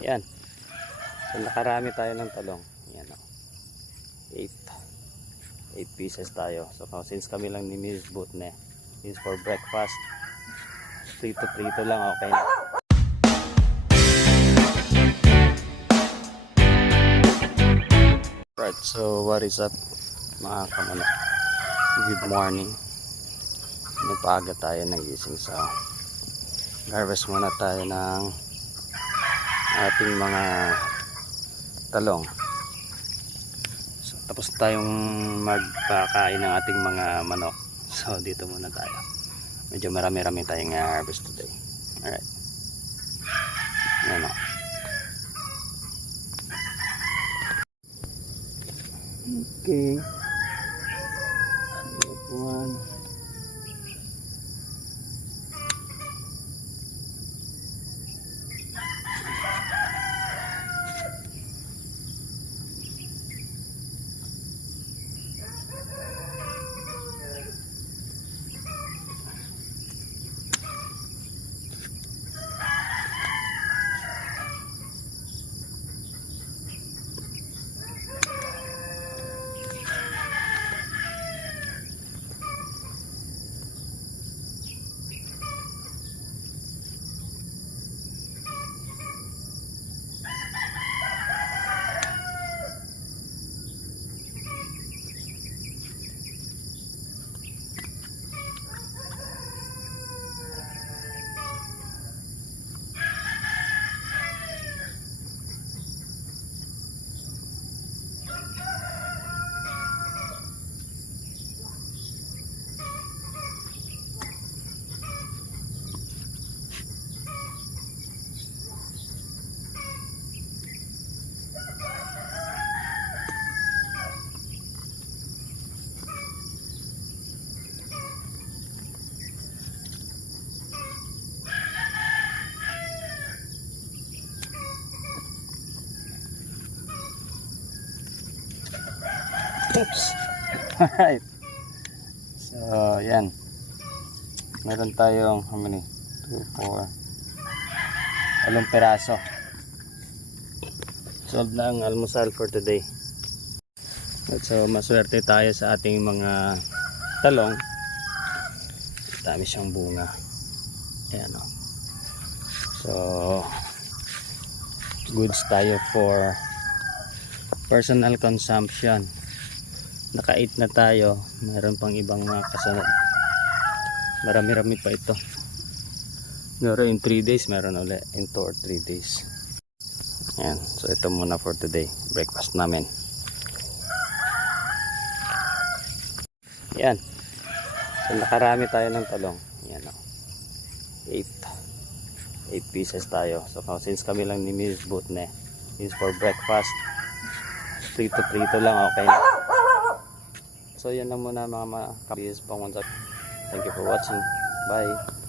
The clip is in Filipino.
Yan. So nakarami tayo ng talong. Yan o. 8 pieces tayo. So since kami lang ni Miss Butne is for breakfast, prito lang, okay na. Right, so what is up mga kamano? Good morning. Napaaga tayo nagising, sa harvest muna tayo ng ating mga talong. So, tapos tayong magpakain ng ating mga manok. So dito muna tayo. Medyo marami-rami tayong harvest today. Alright. Yan o. Okay. One. Oops. Alright. So, yan. Meron tayong, how many? 2, 4. 8 peraso. Solve na ang almusal for today. So, maswerte tayo sa ating mga talong. Dami siyang bunga. Ayan o. So, goods tayo for personal consumption. Naka 8 na tayo. Meron pang ibang mga kasunod. Marami-rami pa ito. Pero in 3 days meron ulit. In 2 or 3 days. Ayan. So ito muna for today. Breakfast namin. Ayan. So nakarami tayo ng talong. Ayan o. 8 pieces tayo. So since kami lang ni Miss Butne is for breakfast, prito lang, okay na. So yan lang muna mga kabis pang. Thank you for watching. Bye.